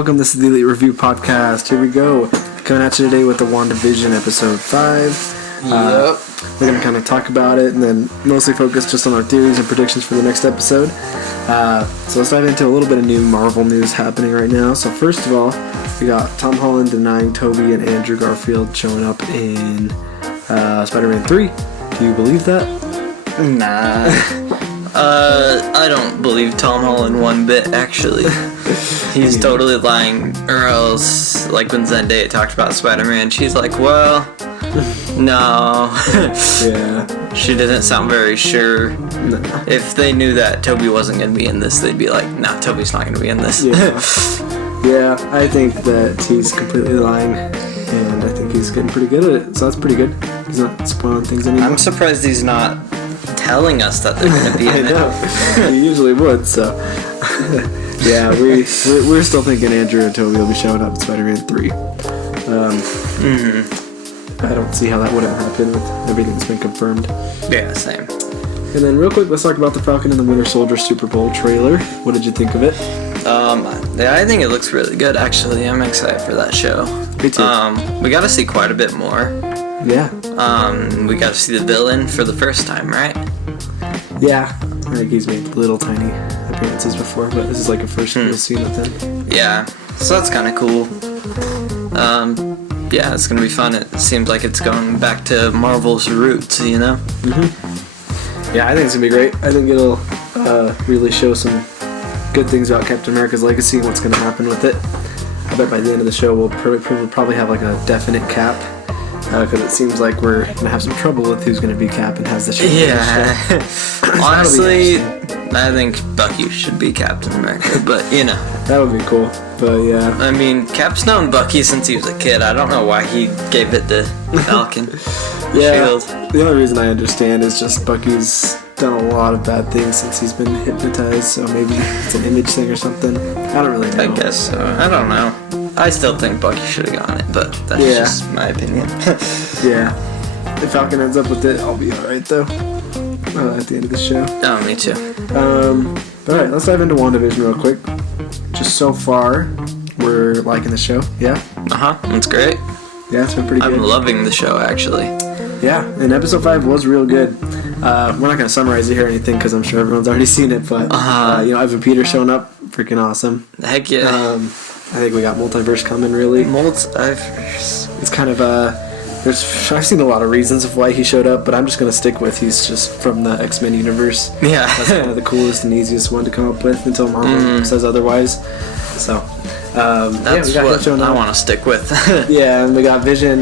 welcome. This is the ELEET Review Podcast. Here we go. Coming at you today with the WandaVision episode 5. We're going to kind of talk about it and then mostly focus just on our theories and predictions for the next episode. So let's dive into a little bit of new Marvel news happening right now. So first of all, we got Tom Holland denying Tobey and Andrew Garfield showing up in Spider-Man 3. Do you believe that? Nah. I don't believe Tom Holland one bit, actually. He's totally lying. Or else, like when Zendaya talked about Spider-Man, she's like, well, no. Yeah. She didn't sound very sure. No. If they knew that Tobey wasn't going to be in this, they'd be like, nah, Tobey's not going to be in this. Yeah, I think that he's completely lying, and I think he's getting pretty good at it, so that's pretty good. He's not spoiling things anymore. I'm surprised he's not telling us that they're going to be in I know. He usually would, so. Yeah, we're still thinking Andrew and Tobey will be showing up in Spider-Man 3. I don't see how that wouldn't happen with everything that's been confirmed. Yeah, same. And then real quick, let's talk about the Falcon and the Winter Soldier Super Bowl trailer. What did you think of it? Yeah, I think it looks really good, actually. I'm excited for that show. Me too. We got to see quite a bit more. Yeah. We got to see the villain for the first time, right? Yeah. I think he's made little tiny appearances before, but this is like a first real scene with him. Yeah, so that's kind of cool. Yeah, it's gonna be fun. It seems like it's going back to Marvel's roots, you know? Yeah, I think it's gonna be great. I think it'll really show some good things about Captain America's legacy and what's gonna happen with it. I bet by the end of the show we'll probably have like a definite Cap, because it seems like we're gonna have some trouble with who's gonna be Cap and has the show. Yeah. Honestly, I think Bucky should be Captain America, but you know. That would be cool, but yeah. I mean, Cap's known Bucky since he was a kid. I don't know why he gave it to Falcon. Yeah, Shield. the only reason I understand is just Bucky's done a lot of bad things since he's been hypnotized, so maybe it's an image thing or something. I don't really know. I guess so. I don't know. I still think Bucky should have gotten it, but that's just my opinion. Yeah. If Falcon ends up with it, I'll be alright though. At the end of the show. Oh, me too. But alright, let's dive into WandaVision real quick. Just so far, we're liking the show. Yeah? That's great. Yeah, it's been pretty good. I'm loving the show, actually. Yeah, and episode 5 was real good. We're not going to summarize it here or anything because I'm sure everyone's already seen it, but, Evan Peters showing up, freaking awesome. Heck yeah. I think we got multiverse coming, really. Multiverse. It's kind of, I've seen a lot of reasons of why he showed up, but I'm just going to stick with he's just from the X-Men universe. Yeah. That's kind of the coolest and easiest one to come up with until Marvel says otherwise. So, that's we got what showing up. I want to stick with. Yeah, and we got Vision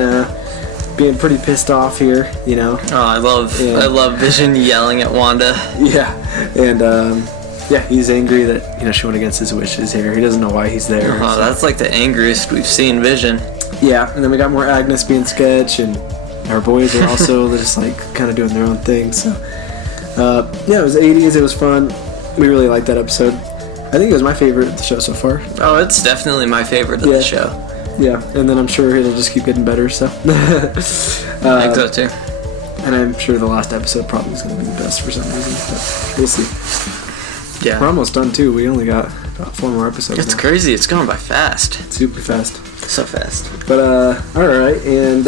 being pretty pissed off here, you know. Oh, I love Vision yelling at Wanda. Yeah, and he's angry that she went against his wishes here. He doesn't know why he's there. Oh, so. That's like the angriest we've seen Vision. Yeah, and then we got more Agnes being sketch, and our boys are also just like kind of doing their own thing. So, it was 80s. It was fun. We really liked that episode. I think it was my favorite of the show so far. Oh, it's definitely my favorite of the show. Yeah, and then I'm sure it'll just keep getting better. So, I think so too. And I'm sure the last episode probably is going to be the best for some reason, but we'll see. Yeah, we're almost done too. We only got about 4 more episodes. It's crazy. It's going by fast. Super fast. So fast. But alright, and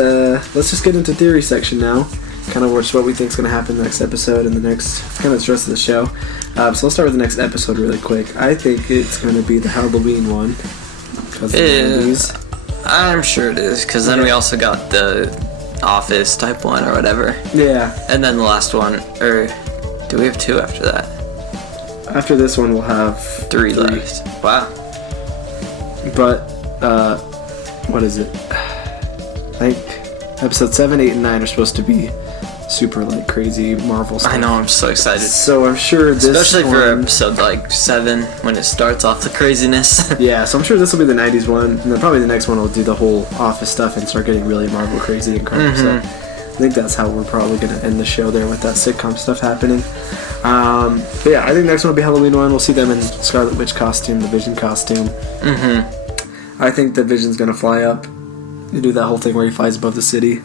let's just get into theory section now. Kind of what we think is going to happen in the next episode and the rest of the show. So let's start with the next episode really quick. I think it's going to be the Halloween one. Because the 90s. I'm sure it is, because then we also got the Office type one or whatever. Yeah. And then the last one, or do we have 2 after that? After this one, we'll have 3 left. Wow. But, what is it? I think episode 7, 8, and 9 are supposed to be super, like, crazy Marvel stuff. I know, I'm so excited. So I'm sure this especially for episode, like, 7, when it starts off the craziness. Yeah, so I'm sure this will be the 90s one, and then probably the next one will do the whole Office stuff and start getting really Marvel crazy and crap. So I think that's how we're probably going to end the show there with that sitcom stuff happening. But yeah, I think the next one will be Halloween one. We'll see them in Scarlet Witch costume, the Vision costume. I think that Vision's going to fly up and do that whole thing where he flies above the city.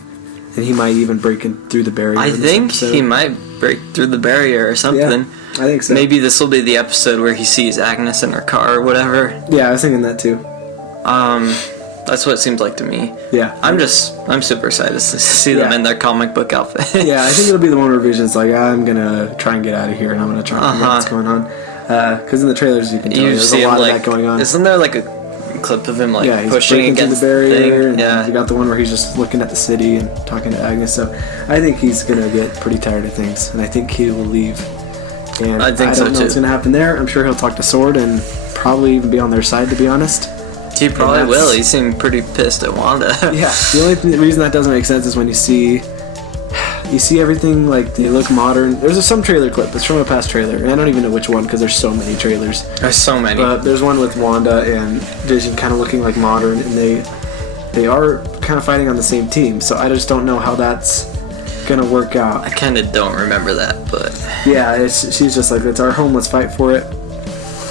And he might even break in through the barrier. I think he might break through the barrier or something. Yeah, I think so. Maybe this will be the episode where he sees Agnes in her car or whatever. Yeah, I was thinking that too. That's what it seems like to me. Yeah. I'm super excited to see them in their comic book outfit. Yeah, I think it'll be the one where Vision's like, I'm gonna try and get out of here, and I'm gonna try and figure out what's going on. Because in the trailers you can tell there's a lot of that going on. Isn't there like a clip of him like he's pushing against the barrier? thing? And you got the one where he's just looking at the city and talking to Agnes. So I think he's gonna get pretty tired of things, and I think he will leave. And I don't know what's gonna happen there. I'm sure he'll talk to Sword and probably even be on their side, to be honest. He probably will. He seemed pretty pissed at Wanda. Yeah. The only reason that doesn't make sense is when you see everything, like, they look modern. There's some trailer clip. It's from a past trailer, and I don't even know which one because there's so many trailers. There's so many. But there's one with Wanda and Vision kind of looking like modern, and they are kind of fighting on the same team. So I just don't know how that's gonna work out. I kind of don't remember that, but yeah, she's just like, it's our home. Let's fight for it.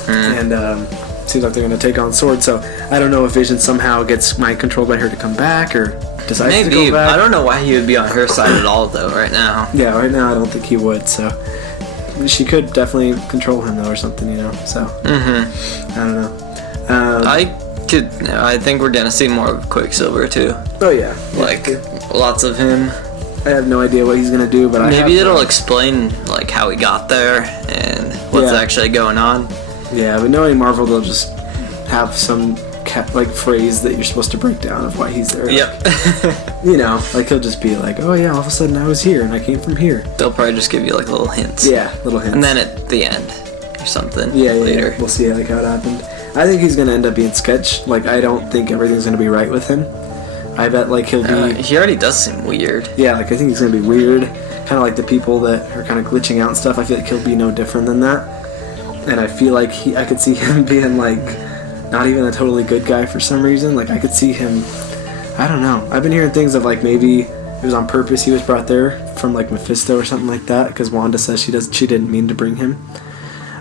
And seems like they're gonna take on Sword. So I don't know if Vision somehow gets mind controlled by her to come back or decides to go back. I don't know why he would be on her side at all, though, right now. Yeah, right now I don't think he would, so she could definitely control him, though, or something, you know, so I don't know. I think we're gonna see more of Quicksilver, too. Oh, yeah. Like, lots of him. I have no idea what he's gonna do, but maybe it'll explain, like, how he got there and what's actually going on. Yeah, but knowing Marvel, they'll just have some phrase that you're supposed to break down of why he's there. Yep. Like, you know, like he'll just be like, oh yeah, all of a sudden I was here and I came from here. They'll probably just give you like little hints. Yeah, little hints. And then at the end or something. Later. Yeah. We'll see like how it happened. I think he's gonna end up being Sketch. Like, I don't think everything's gonna be right with him. I bet like he'll be. He already does seem weird. Yeah, like I think he's gonna be weird. Kind of like the people that are kind of glitching out and stuff. I feel like he'll be no different than that. And I feel like I could see him being like not even a totally good guy for some reason. Like, I could see him, I don't know. I've been hearing things of like maybe it was on purpose he was brought there from like Mephisto or something like that, because Wanda says she didn't mean to bring him.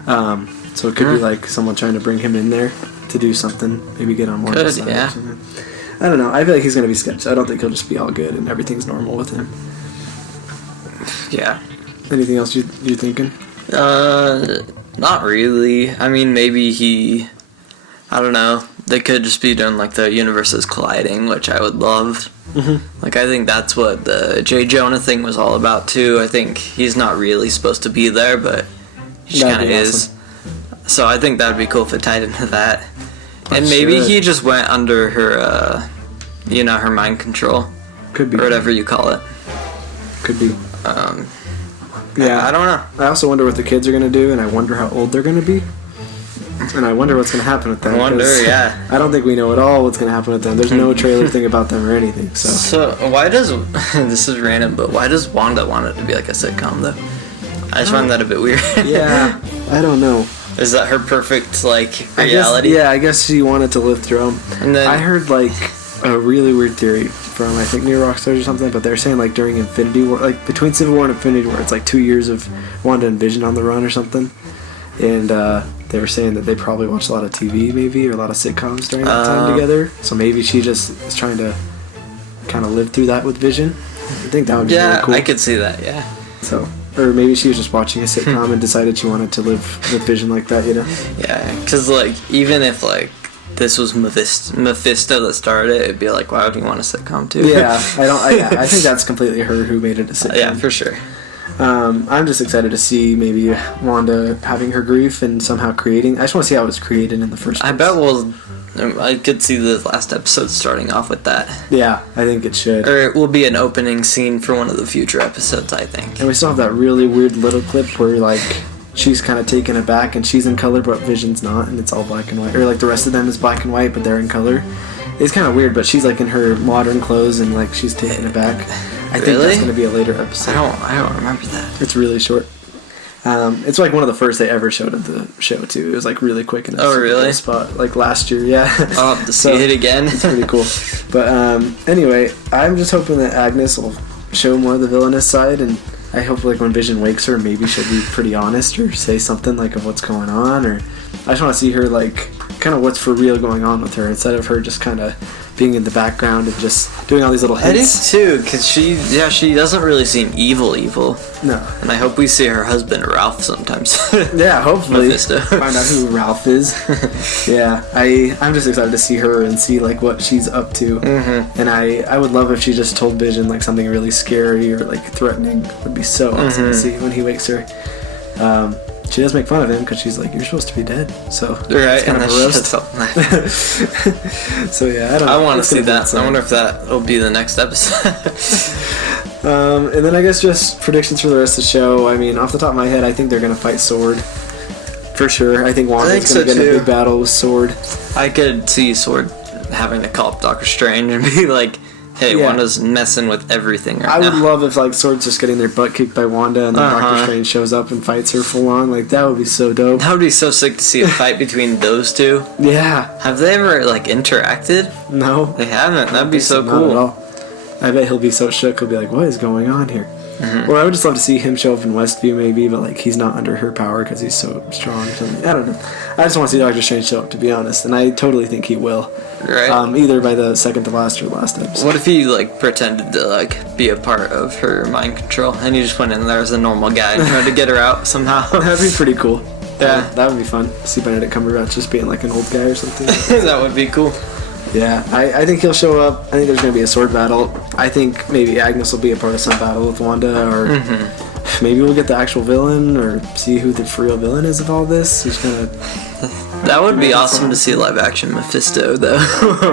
So it could be like someone trying to bring him in there to do something, maybe get on Wanda's side or something. I don't know. I feel like he's gonna be sketched. I don't think he'll just be all good and everything's normal with him. Yeah. Anything else you're thinking? Not really. I mean, maybe I don't know. They could just be doing like the universes colliding, which I would love. Like, I think that's what the J. Jonah thing was all about too. I think he's not really supposed to be there, but he just kind of is. So I think that'd be cool if it tied into that. And maybe he just went under her, her mind control. Could be. Or whatever you call it. Could be. Yeah, I don't know. I also wonder what the kids are going to do, and I wonder how old they're going to be. And I wonder what's going to happen with them. I don't think we know at all what's going to happen with them. There's no trailer thing about them or anything. So why does, this is random, but why does Wanda want it to be like a sitcom, though? I just find that a bit weird. Yeah, I don't know. Is that her perfect, like, reality? I guess she wanted to live through them. And then I heard, like, a really weird theory from, I think, New Rockstars or something, but they're saying, like, during Infinity War, like, between Civil War and Infinity War, it's, like, 2 years of Wanda and Vision on the run or something. And they were saying that they probably watched a lot of TV, maybe, or a lot of sitcoms during that time together. So maybe she just is trying to kind of live through that with Vision. I think that would be really cool. I could see that, yeah. So, or maybe she was just watching a sitcom and decided she wanted to live with Vision like that, you know? Yeah, because, like, even if, like, this was Mephisto that started it, it'd be like, why would you want a sitcom too? Yeah, I think that's completely her who made it a sitcom. Yeah, for sure. I'm just excited to see maybe Wanda having her grief and somehow creating. I just want to see how it was created in the first place. I bet I could see the last episode starting off with that. Yeah, I think it should. Or it will be an opening scene for one of the future episodes, I think. And we still have that really weird little clip where, like, she's kind of taken aback and she's in color, but Vision's not, and it's all black and white. Or, like, the rest of them is black and white, but they're in color. It's kind of weird, but she's, like, in her modern clothes and, like, she's taken aback. I think that's going to be a later episode. I don't remember that. It's really short. It's like one of the first they ever showed of the show too. It was like really quick in a spot, like last year. Yeah. I'll have to see it again. It's pretty cool. But anyway, I'm just hoping that Agnes will show more of the villainous side, and I hope like when Vision wakes her, maybe she'll be pretty honest or say something like of what's going on, or I just want to see her like kind of what's for real going on with her instead of her just kind of being in the background and just doing all these little hints. I do too, because she doesn't really seem evil. No. And I hope we see her husband Ralph sometimes. Yeah, hopefully. Mephisto. Find out who Ralph is. Yeah, I'm just excited to see her and see like what she's up to. Mm-hmm. And I would love if she just told Vision like something really scary or like threatening. Would be so awesome to see when he wakes her. She does make fun of him because she's like, "You're supposed to be dead." So right, it's kind of a roast. So yeah, I want to see that. I wonder if that will be the next episode. And then I guess just predictions for the rest of the show. I mean, off the top of my head, I think they're gonna fight Sword for sure. I think Wanda's gonna get in a big battle with Sword. I could see Sword having to call up Doctor Strange and be like, "Hey, Wanda's messing with everything right now." I would love if like Sword's just getting their butt kicked by Wanda and then Doctor Strange shows up and fights her full on. Like that would be so dope. That would be so sick to see a fight between those two. Yeah. Have they ever like interacted? No. They haven't. That'd be so cool. Not at all. I bet he'll be so shook. He'll be like, "What is going on here?" Mm-hmm. Or I would just love to see him show up in Westview maybe, but like he's not under her power because he's so strong or something. I don't know. I just want to see Doctor Strange show up, to be honest, and I totally think he will. Right. Either by the second to last or last episode. What if he like pretended to like be a part of her mind control and he just went in there as a normal guy and tried to get her out somehow? That'd be pretty cool. Yeah, that would be fun. See Benedict Cumberbatch just being like an old guy or something. That would be cool. Yeah, I think he'll show up. I think there's going to be a sword battle. I think maybe Agnes will be a part of some battle with Wanda, or maybe we'll get the actual villain, or see who the real villain is of all this. He's gonna. That would be awesome to see live action Mephisto, though.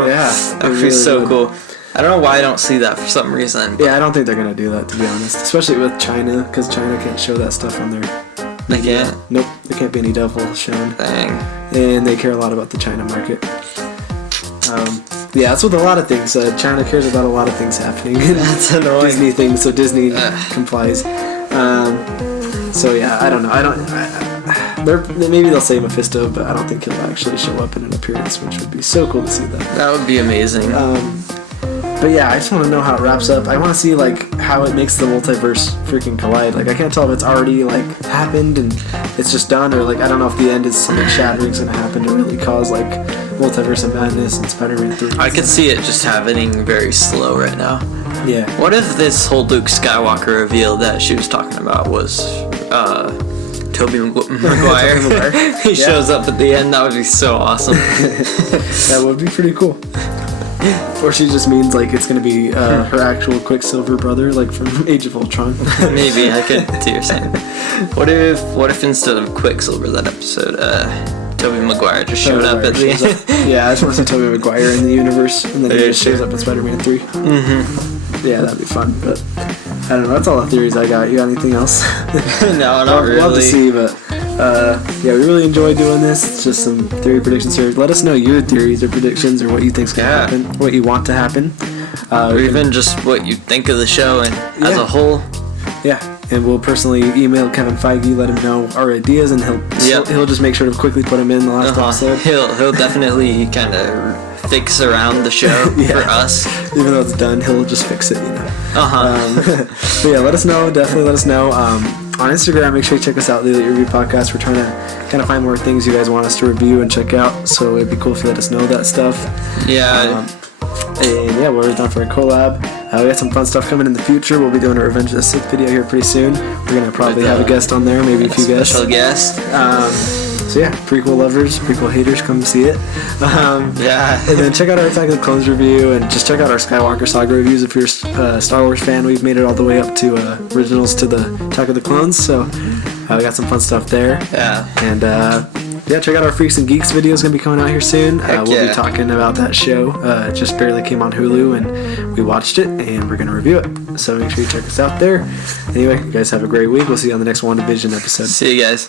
Yeah, that would be so cool. I don't know why I don't see that for some reason. Yeah, I don't think they're gonna do that, to be honest. Especially with China, because China can't show that stuff on their. They can't. Nope, there can't be any devil shown. Dang. And they care a lot about the China market. Yeah, that's with a lot of things. China cares about a lot of things happening. That's annoying. Disney things, so Disney complies. So yeah, I don't know. Maybe they'll say Mephisto, but I don't think he'll actually show up in an appearance, which would be so cool to see that. That would be amazing. But yeah, I just want to know how it wraps up. I want to see like how it makes the multiverse freaking collide. Like I can't tell if it's already like happened and it's just done, or like I don't know if the end is something shattering's gonna happen to really cause like multiverse of madness and Spider-Man 3. I could see it just happening very slow right now. Yeah. What if this whole Luke Skywalker reveal that she was talking about was Tobey Maguire? He shows up at the end. That would be so awesome. That would be pretty cool. Or she just means like it's gonna be her actual Quicksilver brother, like from Age of Ultron. Maybe I could see you're saying. What if instead of Quicksilver that episode, Tobey Maguire just showed up at the end? Yeah, I just want to see Tobey Maguire in the universe, and then he just shows up in Spider-Man 3. Mm-hmm. Yeah, that'd be fun. But I don't know. That's all the theories I got. You got anything else? No, not really. I'd love to see, but. Yeah, we really enjoy doing this. It's just some theory predictions here. Let us know your theories or predictions or what you think's gonna happen, what you want to happen, or even just what you think of the show and as a whole. Yeah, and we'll personally email Kevin Feige, let him know our ideas, and he'll just make sure to quickly put them in the last episode. He'll definitely kind of fix around the show for us. Even though it's done, he'll just fix it, you know. But yeah, let us know. Definitely let us know. On Instagram, make sure you check us out, the ELEET Review Podcast. We're trying to kind of find more things you guys want us to review and check out, so it'd be cool if you let us know that stuff. Yeah. And yeah, we're done for a collab. We got some fun stuff coming in the future. We'll be doing a Revenge of the Sith video here pretty soon. We're going to probably have a guest on there, maybe a few guests. Special guest. So yeah, prequel lovers, prequel haters, come see it. And then check out our Attack of the Clones review, and just check out our Skywalker Saga reviews if you're a Star Wars fan. We've made it all the way up to originals to the Attack of the Clones, so we got some fun stuff there. Yeah. And check out our Freaks and Geeks video. Is going to be coming out here soon. We'll be talking about that show. It just barely came on Hulu, and we watched it, and we're going to review it. So make sure you check us out there. Anyway, you guys have a great week. We'll see you on the next WandaVision episode. See you guys.